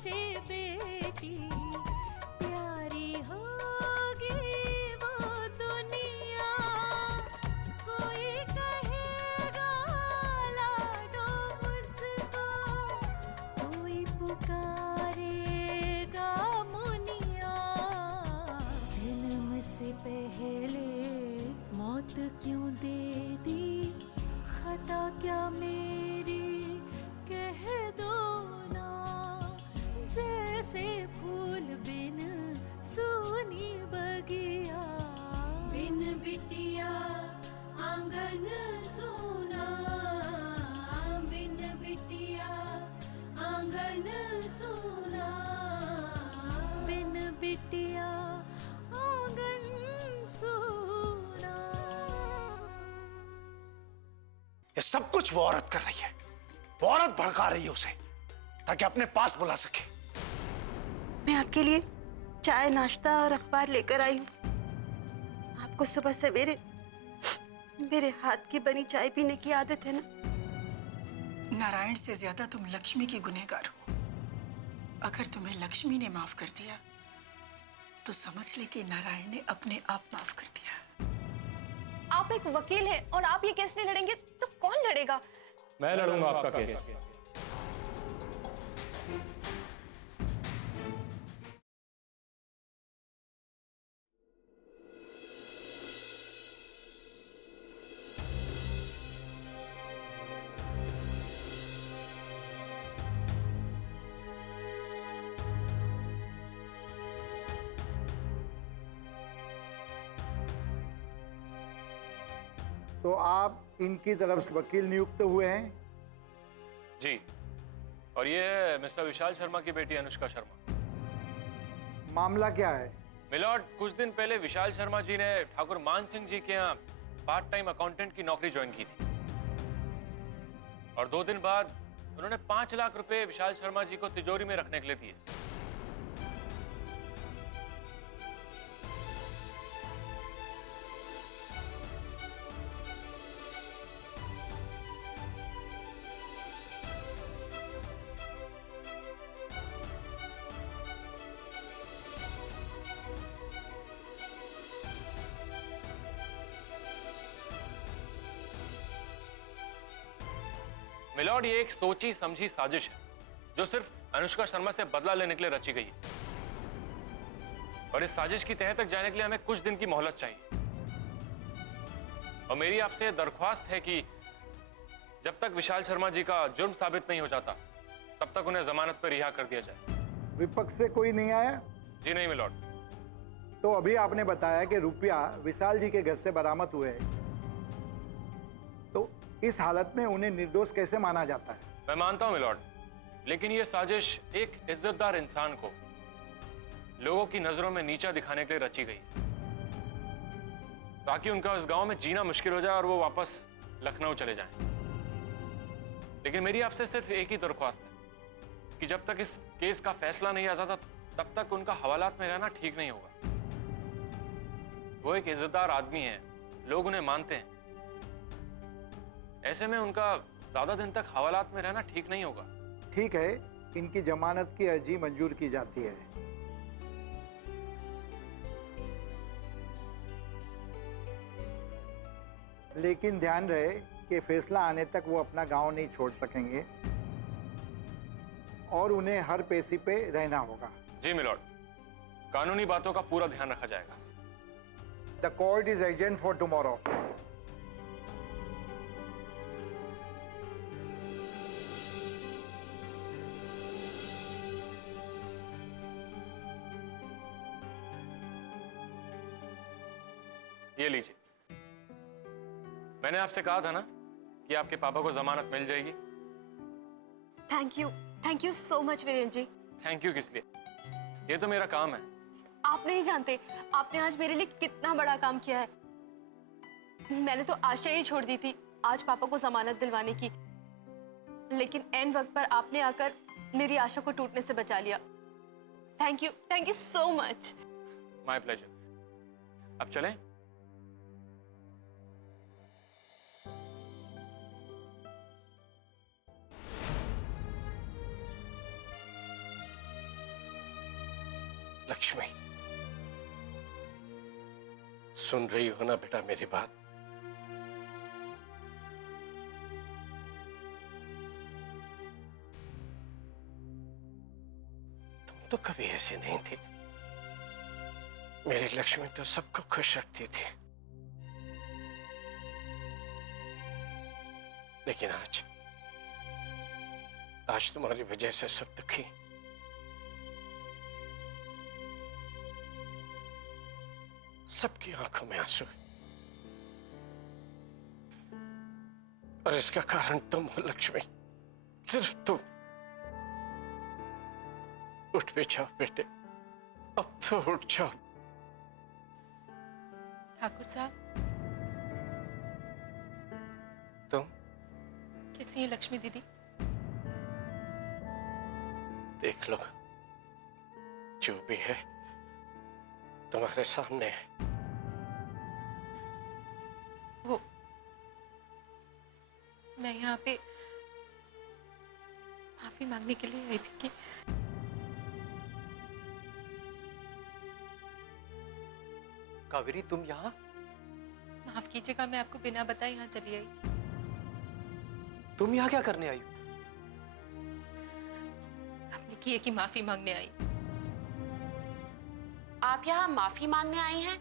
सोचे बेटी प्यारी होगी वो दुनिया, कोई कहेगा लाडो उसको, कोई पुकारेगा मुनिया। जन्म से पहले मौत क्यों दे दी, खता क्या मेरी कह दो ना। जैसे फूल बिन सूनी बगिया, बिन बिटिया आंगन सूना, बिन बिटिया आंगन सूना, बिन बिटिया आंगन सूना। ये सब कुछ वो औरत कर रही है। वो औरत भड़का रही है उसे ताकि अपने पास बुला सके। मैं आपके लिए चाय, नाश्ता और अखबार लेकर आई हूँ। आपको सुबह सवेरे मेरे हाथ की बनी चाय पीने की आदत है ना? नारायण से ज्यादा तुम लक्ष्मी की गुनहगार हो। अगर तुम्हें लक्ष्मी ने माफ कर दिया तो समझ ले कि नारायण ने अपने आप माफ कर दिया। आप एक वकील हैं और आप ये केस नहीं लड़ेंगे तो कौन लड़ेगा? मैं लड़ूंगा आपका केस। तो आप इनकी तरफ से वकील नियुक्त हुए हैं? जी, और ये है मिस्टर विशाल शर्मा की बेटी अनुष्का शर्मा। मामला क्या है? मिलॉर्ड, कुछ दिन पहले विशाल शर्मा जी ने ठाकुर मान सिंह जी के यहाँ पार्ट टाइम अकाउंटेंट की नौकरी ज्वाइन की थी, और 2 दिन बाद उन्होंने 5 लाख रुपए विशाल शर्मा जी को तिजोरी में रखने के लिए दिए। मिलॉर्ड, ये एक सोची समझी साजिश है जो सिर्फ अनुष्का शर्मा से बदला लेने के लिए रची गई है, और इस साजिश की तह तक जाने के लिए हमें कुछ दिन की मोहलत चाहिए। और मेरी आपसे दरख्वास्त है कि जब तक विशाल शर्मा जी का जुर्म साबित नहीं हो जाता तब तक उन्हें जमानत पर रिहा कर दिया जाए। विपक्ष से कोई नहीं आया? जी नहीं मिलॉर्ड। तो अभी आपने बताया कि रुपया विशाल जी के घर से बरामद हुए हैं, तो इस हालत में उन्हें निर्दोष कैसे माना जाता है? मैं मानता हूं मिलॉर्ड, लेकिन यह साजिश एक इज्जतदार इंसान को लोगों की नजरों में नीचा दिखाने के लिए रची गई, ताकि उनका उस गांव में जीना मुश्किल हो जाए और वो वापस लखनऊ चले जाएं। लेकिन मेरी आपसे सिर्फ एक ही दरख्वास्त है कि जब तक इस केस का फैसला नहीं आ जाता तब तक उनका हवालात में रहना ठीक नहीं होगा। वो एक इज्जतदार आदमी है, लोग उन्हें मानते हैं, ऐसे में उनका ज्यादा दिन तक हवालात में रहना ठीक नहीं होगा। ठीक है, इनकी जमानत की अर्जी मंजूर की जाती है। लेकिन ध्यान रहे कि फैसला आने तक वो अपना गांव नहीं छोड़ सकेंगे और उन्हें हर पैसे पे रहना होगा। जी मिलॉर्ड, कानूनी बातों का पूरा ध्यान रखा जाएगा। The court is adjourned for tomorrow. ये लीजिए, मैंने आपसे कहा था ना कि आपके पापा को जमानत मिल जाएगी। Thank you so much Virendra ji. Thank you किस लिए? ये तो मेरा काम है। आप नहीं जानते आपने आज मेरे लिए कितना बड़ा काम किया है। मैंने तो आशा ही छोड़ दी थी आज पापा को जमानत दिलवाने की, लेकिन एंड वक्त पर आपने आकर मेरी आशा को टूटने से बचा लिया। Thank you so much. My pleasure. अब चलें? लक्ष्मी, सुन रही हो ना बेटा मेरी बात? तुम तो कभी ऐसी नहीं थी। मेरी लक्ष्मी तो सबको खुश रखती थी, लेकिन आज तुम्हारी वजह से सब दुखी। सबकी आंखों में आंसू है, और इसका कारण तुम हो लक्ष्मी, सिर्फ तुम। उठ पे जाओ बेटे, अब तो उठ जाओ। ठाकुर साहब, तुम कैसी है लक्ष्मी दीदी? देख लो, जो भी है तुम्हारे सामने है। वो मैं यहाँ पे माफी मांगने के लिए आई थी कि कावेरी, तुम यहाँ? माफ कीजिएगा, मैं आपको बिना बताए यहाँ चली आई। तुम यहाँ क्या करने आई हो? अपने किए की माफी मांगने आई। आप यहाँ माफी मांगने आई हैं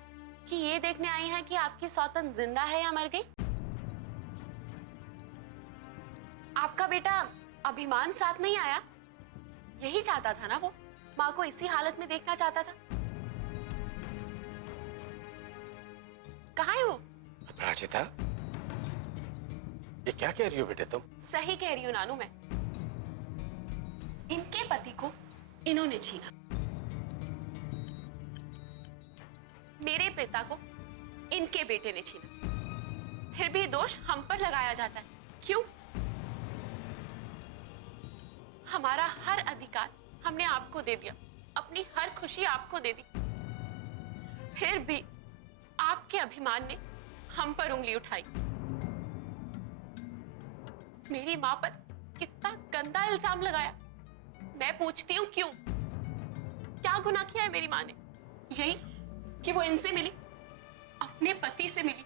कि ये देखने आई हैं कि आपकी सौतन जिंदा है या मर गई? आपका बेटा अभिमान साथ नहीं आया? यही चाहता था ना वो, माँ को इसी हालत में देखना चाहता था। कहाँ है वो? अपराजिता, ये क्या कह रही हो बेटे तुम? सही कह रही हूँ नानू मैं। इनके पति को इन्होंने छीना, मेरे पिता को इनके बेटे ने छीना, फिर भी दोष हम पर लगाया जाता है। क्यों? हमारा हर अधिकार हमने आपको दे दिया, अपनी हर खुशी आपको दे दी, फिर भी आपके अभिमान ने हम पर उंगली उठाई। मेरी मां पर कितना गंदा इल्जाम लगाया। मैं पूछती हूँ क्यों? क्या गुनाह किया है मेरी मां ने? यही कि वो इनसे मिली, अपने पति से मिली।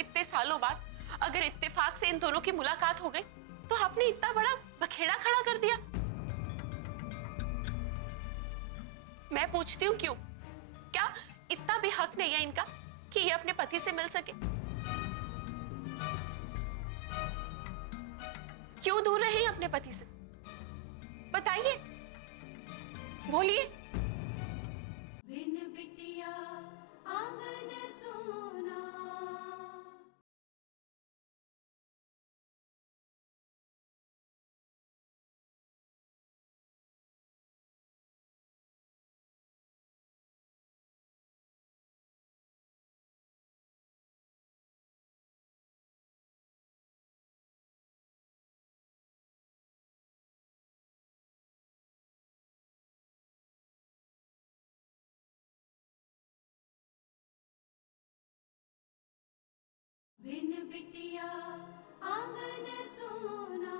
इतने सालों बाद अगर इत्तेफाक से इन दोनों की मुलाकात हो गई तो आपने इतना बड़ा बखेड़ा खड़ा कर दिया। मैं पूछती हूँ क्यों? क्या इतना भी हक नहीं है इनका कि ये अपने पति से मिल सके? क्यों दूर रहे अपने पति से? बताइए, बोलिए। बिन बिटिया आंगन सोना। बिन बिटिया आंगन सोना।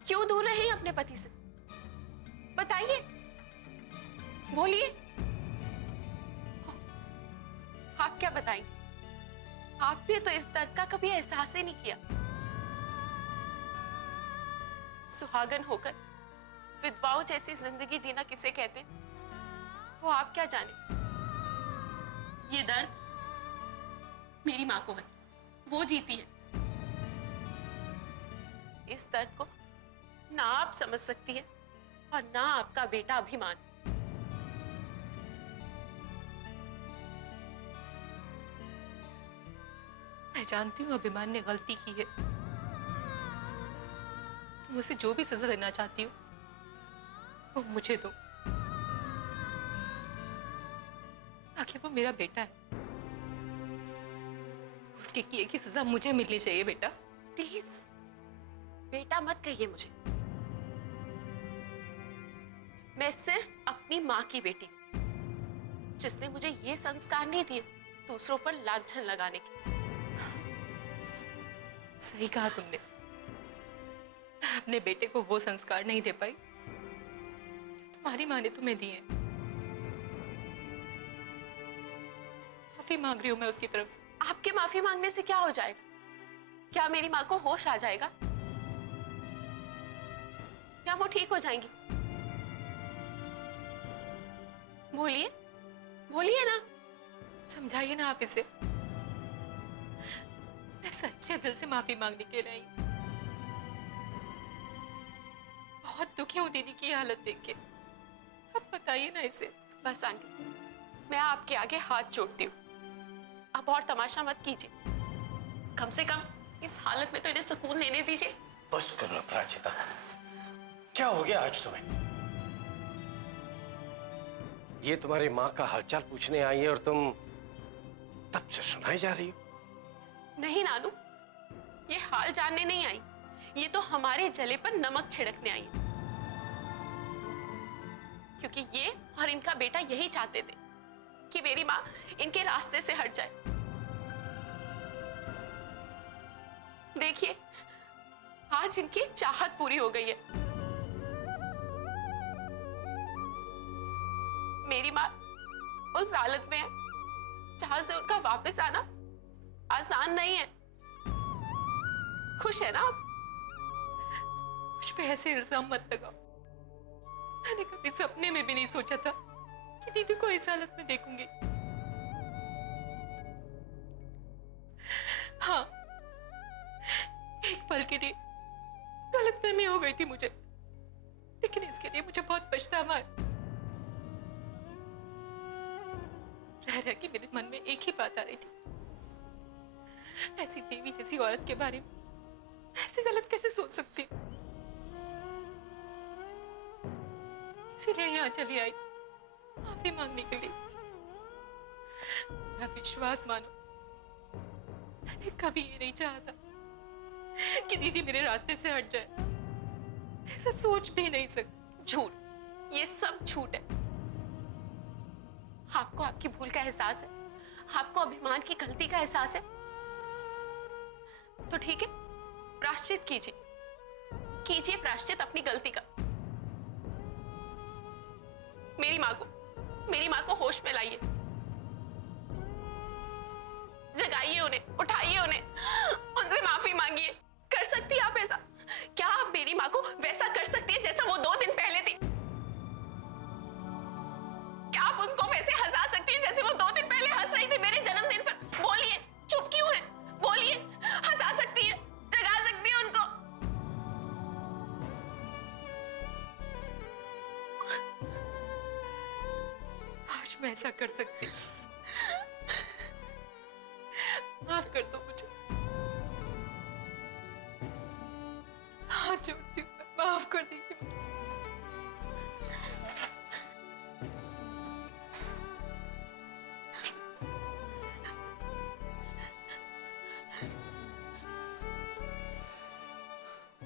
क्यों दूर रहे अपने पति से? बताइए, बोलिए। आप क्या बताएंगे? आपने तो इस दर्द का कभी एहसास ही नहीं किया। सुहागन होकर विधवाओं जैसी जिंदगी जीना किसे कहते, वो आप क्या जाने। ये दर्द मेरी माँ को है, वो जीती है। इस दर्द को ना आप समझ सकती है और ना आपका बेटा अभिमान। मैं जानती हूँ अभिमान ने गलती की है। तुम उसे जो भी सजा देना चाहती हो वो मुझे दो, आखिर वो मेरा बेटा है। उसके किए की सजा मुझे मिलनी चाहिए। बेटा प्लीज बेटा मत कहिए मुझे। मैं सिर्फ अपनी माँ की बेटी हूं, जिसने मुझे ये संस्कार नहीं दिए दूसरों पर लांछन लगाने के। सही कहा तुमने। मैं अपने बेटे को वो संस्कार नहीं दे पाई तुम्हारी माँ ने तुम्हें दी है। माफी मांग रही हूँ मैं उसकी तरफ से। आपके माफी मांगने से क्या हो जाएगा? क्या मेरी माँ को होश आ जाएगा या वो ठीक हो जाएंगी? बोलिए, बोलिए ना, समझाइए ना आप इसे। मैं सच्चे दिल से माफी मांगने के लिए आई हूं। बहुत दुखी हूँ दीदी की हालत देख के। अब बताइए ना इसे। बस आंटी, मैं आपके आगे हाथ जोड़ती हूँ, आप और तमाशा मत कीजिए। कम से कम इस हालत में तो इन्हें सुकून लेने दीजिए। बस करो अपराजिता, क्या हो गया आज तुम्हें? ये तुम्हारी माँ का हालचाल पूछने आई है और तुम तब से सुनाई जा रही हो। नहीं नानू, ये हाल जानने नहीं आई, ये तो हमारे जले पर नमक छिड़कने आई। क्योंकि ये और इनका बेटा यही चाहते थे कि मेरी माँ इनके रास्ते से हट जाए। देखिए, आज इनकी चाहत पूरी हो गई है। मेरी माँ उस हालत में है जहां से उनका वापस आना आसान नहीं है। खुश है ना आप? मुझ पे ऐसे इल्जाम मत लगाओ। मैंने कभी सपने में भी नहीं सोचा था कि दीदी को इस हालत में देखूंगी। हाँ, एक पल के लिए गलतफहमी हो गई थी मुझे, लेकिन इसके लिए मुझे बहुत पछतावा है। रह के मेरे मन में एक ही बात आ रही थी, ऐसी देवी जैसी औरत के बारे में ऐसे गलत कैसे सोच सकती हूँ। इसीलिए यहाँ चली आई माफी मांगने के लिए। मेरा विश्वास मानो, मैंने कभी ये नहीं चाहा था कि दीदी मेरे रास्ते से हट जाए। ऐसा सोच भी नहीं सकती। झूठ, ये सब झूठ है। आपको आपकी भूल का एहसास है, आपको अभिमान की गलती का एहसास है, तो ठीक है, प्रायश्चित कीजिए, कीजिए प्रायश्चित अपनी गलती का। मेरी माँ को होश में लाइए, जगाइए उन्हें, उठाइए उन्हें, उनसे माफी मांगिए। कर सकती है आप ऐसा? क्या आप मेरी माँ को वैसा कर सकती है जैसा वो 2 दिन पहले थी? क्या आप उनको वैसे हंसा सकती है जैसे वो 2 दिन पहले हंस रही थी मेरे जन्मदिन पर? बोलिए, चुप क्यों है? बोलिए, हंसा सकती है, जगा सकती है उनको। आज मैं ऐसा कर सकती हूँ। माफ कर दो मुझे, हाथ जोड़ती हूँ, माफ कर दीजिए मुझे।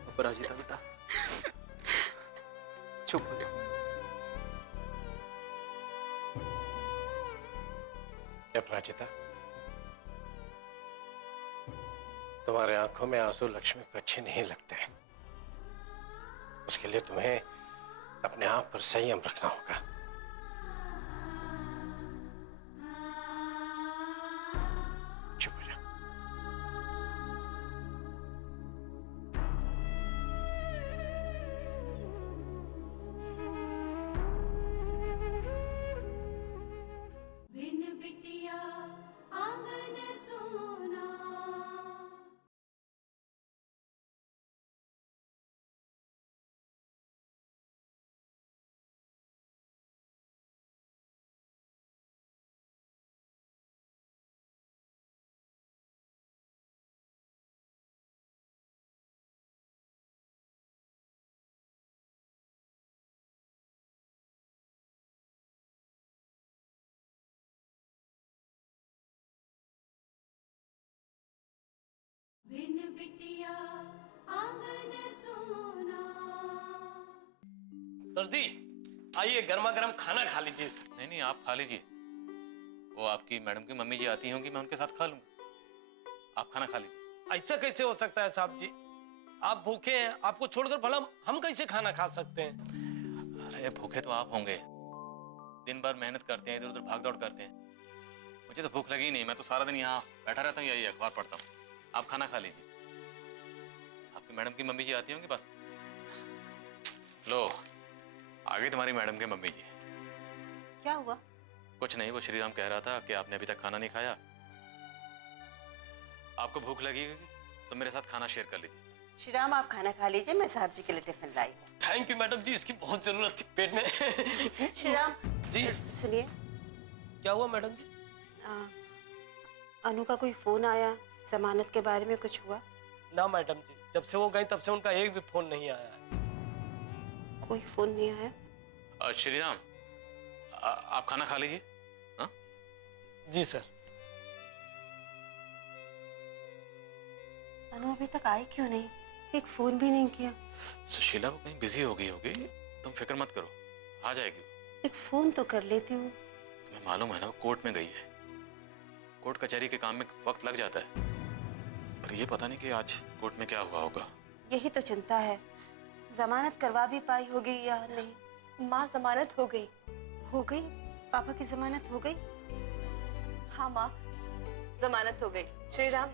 अपराजिता बेटा, चुप हो जाओ। अपराजिता, तुम्हारे आंखों में आंसू लक्ष्मी को अच्छे नहीं लगते हैं। उसके लिए तुम्हें अपने आप पर संयम रखना होगा। चुप हो जाओ। बिन बिटिया आंगन सोना। बिन बिटिया आंगन सोना। सर जी, आइए गर्मा गर्म खाना खा लीजिए। नहीं नहीं, आप खा लीजिए। वो आपकी मैडम की मम्मी जी आती होंगी, मैं उनके साथ खा लूंगा। आप खाना खा लीजिए। ऐसा कैसे हो सकता है साहब जी? आप भूखे हैं, आपको छोड़कर भला हम कैसे खाना खा सकते हैं? अरे अरे भूखे तो आप होंगे, दिन भर मेहनत करते हैं, इधर उधर भाग दौड़ करते हैं। मुझे तो भूख लगी नहीं, मैं तो सारा दिन यहाँ बैठा रहता हूँ, यही अखबार पढ़ता हूँ। आप खाना खा लीजिए। आपकी मैडम की मम्मी जी आती होंगी बस। लो, आ गई तुम्हारी मैडम की मम्मी जी। क्या हुआ? कुछ नहीं, वो श्रीराम कह रहा था कि आपने अभी तक खाना नहीं खाया। आपको भूख लगी होगी तो मेरे साथ खाना शेयर कर लीजिए। श्रीराम, आप खाना खा लीजिए, मैं साहब जी के लिए टिफिन लाई हूँ। थैंक यू मैडम जी, इसकी बहुत जरूरत थी पेट में। श्रीराम जी सुनिए, क्या हुआ मैडम जी? अनु का कोई फोन आया, जमानत के बारे में कुछ हुआ? ना मैडम जी, जब से वो गई तब से उनका एक भी फोन नहीं आया है। कोई फोन नहीं आया? श्रीराम, आप खाना खा लीजिए। हाँ जी सर। अनु अभी तक आई क्यों नहीं? एक फोन भी नहीं किया। सुशीला वो कहीं बिजी हो गई होगी, तुम फिक्र मत करो, आ जाएगी वो। एक फोन तो कर लेती हूँ। तुम्हें मालूम है ना, वो कोर्ट में गई है। कोर्ट कचहरी के काम में वक्त लग जाता है, पर ये पता नहीं कि आज कोर्ट में क्या हुआ होगा। यही तो चिंता है, जमानत करवा भी पाई होगी या नहीं। माँ, जमानत हो गई। हो गई? पापा की जमानत हो गई? हाँ माँ, जमानत हो गई। श्रीराम,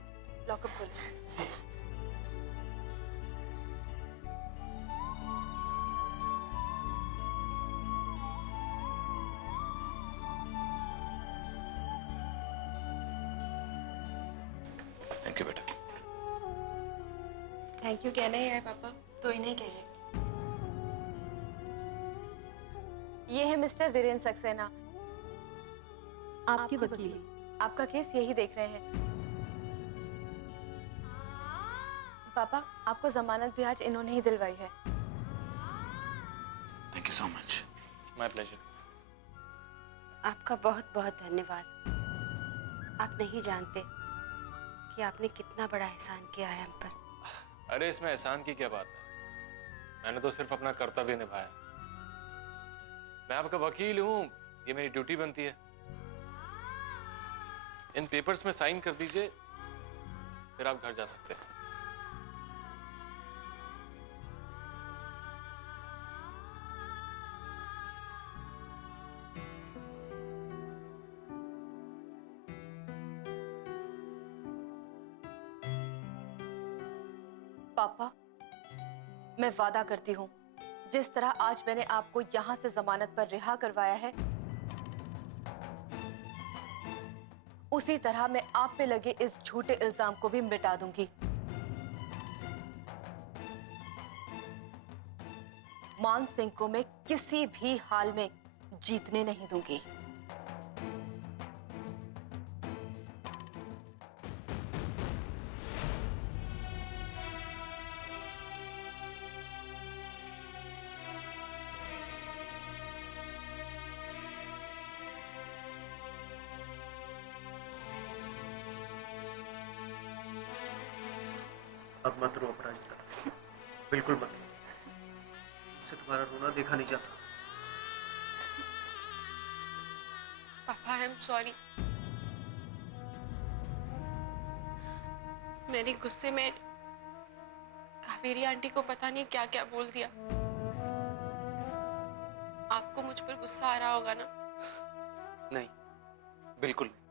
लॉकअप खोलो। थैंक यू बेटा। थैंक यू कहना ही है पापा, तो इन्हें कहिए। ये है मिस्टर वीरेंद्र सक्सेना, आपकी वकील। आपका केस यही देख रहे हैं। पापा, आपको जमानत भी आज इन्होंने ही दिलवाई है। Thank you so much. My pleasure. आपका बहुत बहुत धन्यवाद। आप नहीं जानते कि आपने कितना बड़ा एहसान किया है हम पर। अरे इसमें एहसान की क्या बात है, मैंने तो सिर्फ अपना कर्तव्य निभाया। मैं आपका वकील हूं, ये मेरी ड्यूटी बनती है। इन पेपर्स में साइन कर दीजिए, फिर आप घर जा सकते हैं। पापा, मैं वादा करती हूँ, जिस तरह आज मैंने आपको यहाँ से जमानत पर रिहा करवाया है, उसी तरह मैं आप पे लगे इस झूठे इल्जाम को भी मिटा दूंगी। मान सिंह को मैं किसी भी हाल में जीतने नहीं दूंगी। अब मत रो अपराजिता, बिल्कुल मत रो। मुझसे तुम्हारा रोना देखा नहीं जाता। पापा, आई एम सॉरी। मैंने गुस्से में कावेरी आंटी को पता नहीं क्या क्या बोल दिया। आपको मुझ पर गुस्सा आ रहा होगा ना? नहीं, बिल्कुल नहीं।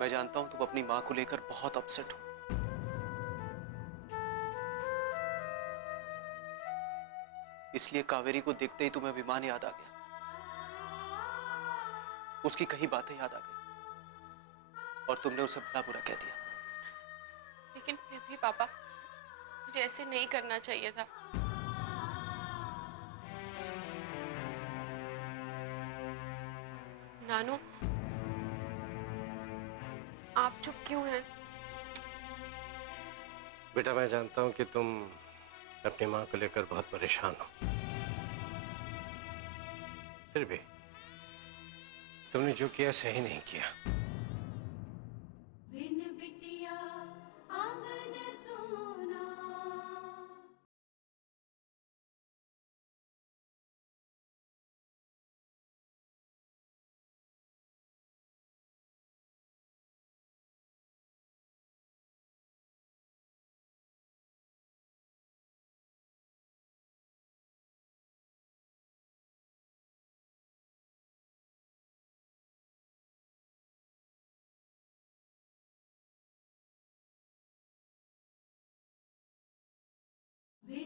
मैं जानता हूं तुम अपनी माँ को लेकर बहुत अपसेट हो। इसलिए कावेरी को देखते ही तुम्हें अभिमान याद आ गया, उसकी कई बातें याद आ गई और तुमने उसे भला बुरा कह दिया। लेकिन फिर भी पापा, मुझे ऐसे नहीं करना चाहिए था। नानू, आप चुप क्यों हैं? बेटा, मैं जानता हूं कि तुम अपनी माँ को लेकर बहुत परेशान हो, फिर भी तुमने जो किया सही नहीं किया।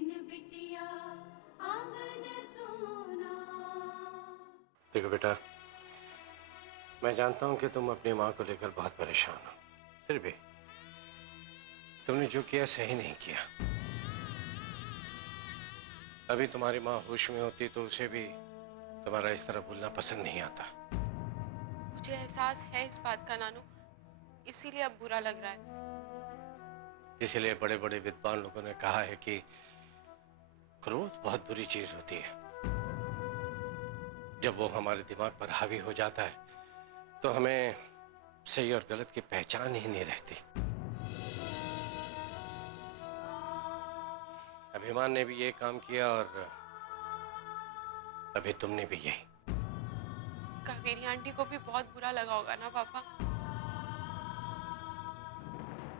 बिन बिटिया आंगन सोना। देखो बेटा, मैं जानता हूं कि तुम अपनी माँ को लेकर बहुत परेशान हो, फिर भी तुमने जो किया सही नहीं किया। अभी तुम्हारी माँ होश में होती तो उसे भी तुम्हारा इस तरह बोलना पसंद नहीं आता। मुझे एहसास है इस बात का नानू, इसीलिए अब बुरा लग रहा है। इसीलिए बड़े बड़े विद्वान लोगों ने कहा है कि क्रोध बहुत बुरी चीज होती है। जब वो हमारे दिमाग पर हावी हो जाता है तो हमें सही और गलत की पहचान ही नहीं रहती। अभिमान ने भी ये काम किया और अभी तुमने भी यही। कावेरी आंटी को भी बहुत बुरा लगा होगा ना पापा।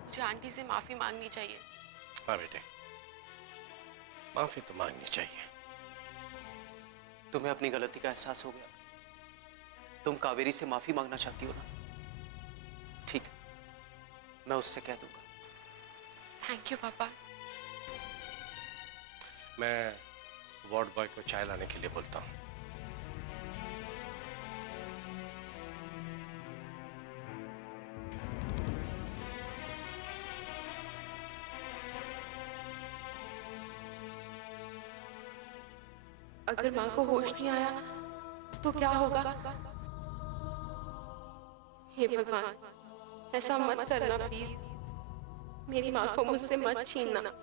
मुझे आंटी से माफी मांगनी चाहिए। हाँ बेटे, माफी तो मांगनी चाहिए। तुम्हें अपनी गलती का एहसास हो गया, तुम कावेरी से माफी मांगना चाहती हो ना? ठीक है, मैं उससे कह दूंगा। थैंक यू पापा। मैं वार्ड बॉय को चाय लाने के लिए बोलता हूँ। अगर माँ को होश नहीं आया तो क्या होगा? हे भगवान, ऐसा मत करना प्लीज। मेरी माँ को मुझसे मत छीनना।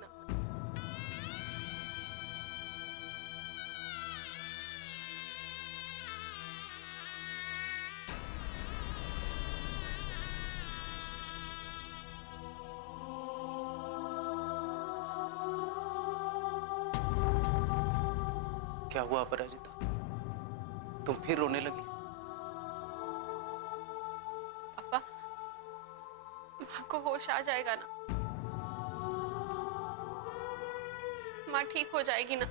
क्या हुआ अपराजिता, तुम फिर रोने लगी? पापा, माँ को होश आ जाएगा ना? माँ ठीक हो जाएगी ना?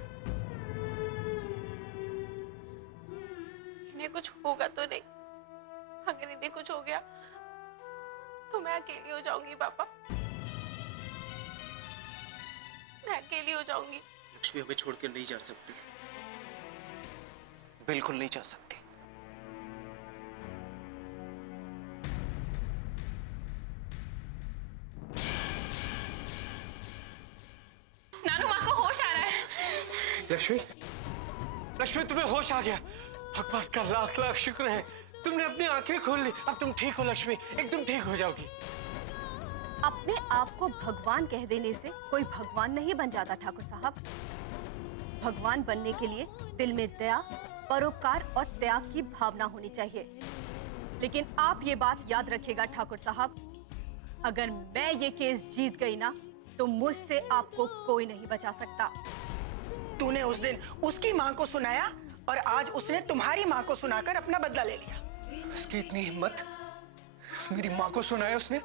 इन्हें कुछ होगा तो नहीं? अगर इन्हें कुछ हो गया तो मैं अकेली हो जाऊंगी पापा। मैं अकेली हो जाऊंगी। लक्ष्मी हमें छोड़ के नहीं जा सकती, बिल्कुल नहीं जा सकती। नानू, माँ को होश आ रहा है। लक्ष्मी, लक्ष्मी तुम्हें होश आ गया। भगवान का लाख लाख शुक्र है, तुमने अपनी आंखें खोल ली। अब तुम ठीक हो लक्ष्मी, एकदम ठीक हो जाओगी। अपने आप को भगवान कह देने से कोई भगवान नहीं बन जाता ठाकुर साहब। भगवान बनने के लिए दिल में दया, परोपकार और त्याग की भावना होनी चाहिए। लेकिन आप ये बात याद रखिएगा ठाकुर साहब, अगर मैं ये केस जीत गई ना तो मुझसे आपको कोई नहीं बचा सकता। तूने उस दिन उसकी माँ को सुनाया और आज उसने तुम्हारी माँ को सुनाकर अपना बदला ले लिया। उसकी इतनी हिम्मत, मेरी माँ को सुनाया उसने।